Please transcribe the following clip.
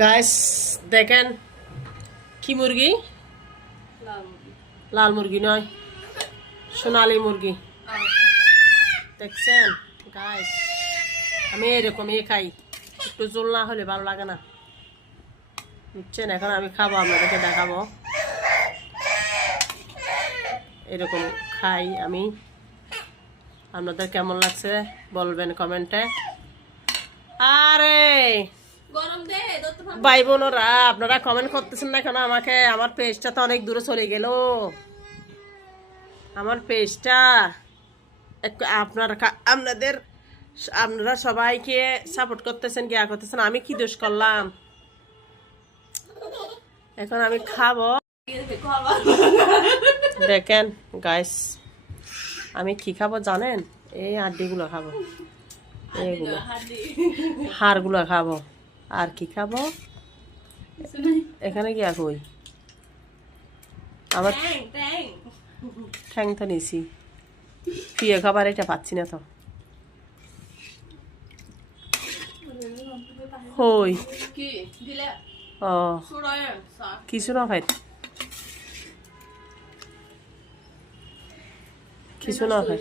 Guys দেখেন কি মুরগি, লাল মুরগি নয়, সোনালী মুরগি। দেখছেন গাইস, আমি এরকমই খাই, একটু জোল না হলে ভালো লাগে না, বুঝছেন? এখন আমি খাবো, আপনাদেরকে দেখাবো এরকম খাই আমি। আপনাদের কেমন লাগছে বলবেন কমেন্টে। আরে ভাই বোনরা, আপনারা কমেন্ট করতেছেন না কেন আমাকে? আমার পেজটা তো অনেক দূরে চলে গেল, আমার পেজটা আপনারা সবাইকে সাপোর্ট করতেছেন, গিয়া করতেছেন, আমি কি দোষ করলাম? এখন আমি খাবো, দেখেন গাইস আমি কি খাবো জানেন? এই হাড্ডিগুলো খাবো, এইগুলো হাড়গুলো খাবো। আর কি খাবো? এখানে গিয়া কই আমার ঠ্যাং তো নিছি, প্রিয় খাবার এটা পাচ্ছি না তো। হই ও কিছু না খাই, কিছু না খাই।